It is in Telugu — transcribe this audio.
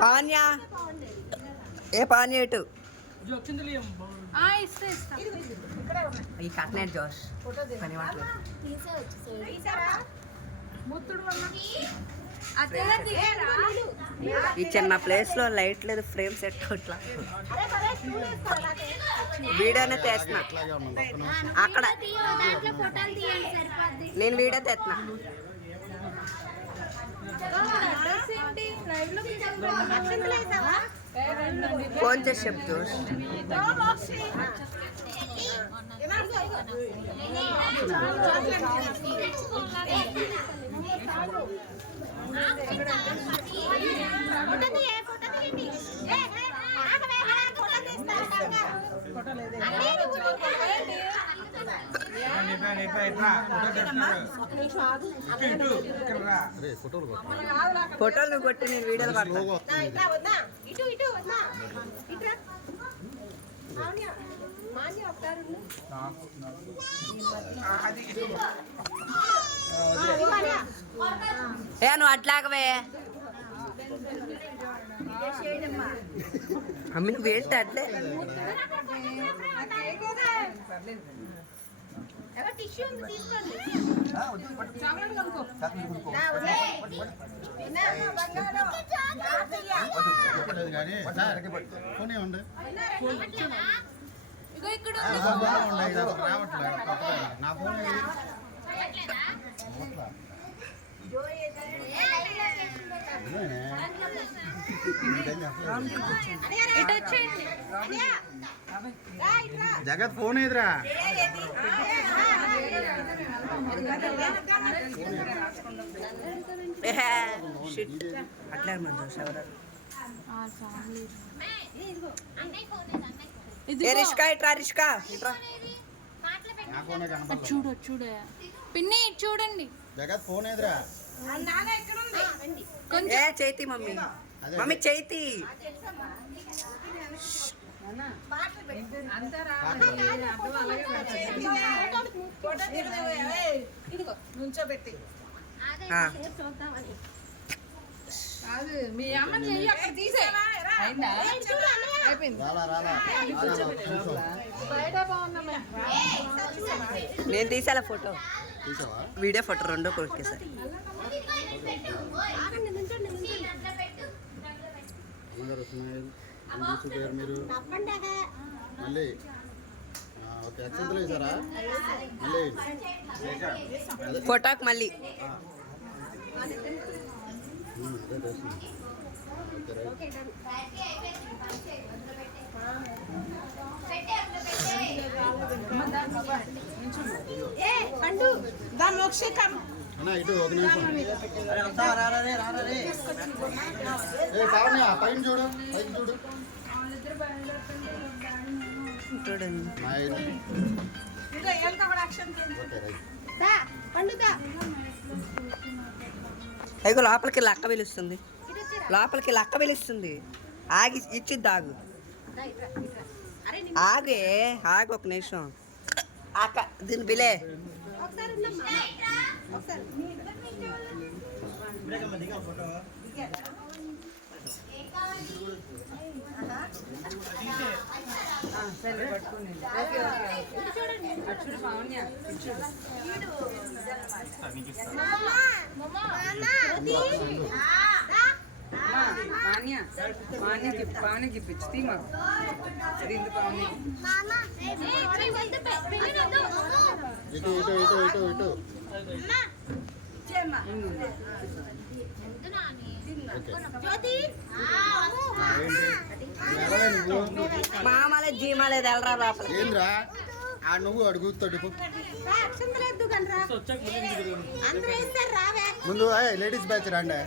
పాన్యా ఏ పాన్యా ఎటు ఈ కట్నేట్ జోష్ పని మాటలు ఈ చిన్న ప్లేస్ లో లైట్ లేదు ఫ్రేమ్ సెట్ అట్లా వీడియోనే తెస్తున్నా అక్కడ నేను వీడియో తెస్తున్నా ఫోన్ చేసి చెప్పు జోష్ ఫోటోలు కొట్టి నేను వీడియోలు పడతా ఏ నువ్వు అట్లాగవే అమ్మి నువ్వు ఏంటి అట్లే జగత్ ఫోన్ ఎదురా అట్లా రిష్కా ఇట్రా రిష్కా ఇట్రా చూడు పిన్ని చూడండి జగత్ ఫోన్ ఎదురా ఏ చైతి మమ్మీ మమ్మీ చైతి నుంచోబెట్టి మీ అమ్మ తీసే నేను తీసాలా ఫోటో వీడియో ఫోటో రెండో కొరికేసారి మీరు మళ్ళీ ఫోటోకి మళ్ళీ ఇటు ఒక నిమిషం పైన చూడు పైన చూడు అయ్యో లోపలికి లక్క పిలుస్తుంది లోపలికి లక్క పిలుస్తుంది ఆగి ఇచ్చిద్ది ఆగు ఆగే ఆగు ఒక నిమిషం అక్క దీని బిలే ఇటు ఇటు ఇటు ఇటు ఇటు మామలే జీమాలేదు వెళ్ళరా లోపల ఏంద్రా ఆ నువ్వు అడుగుతాడు ముందు లేడీస్ బ్యాచ్ రండి.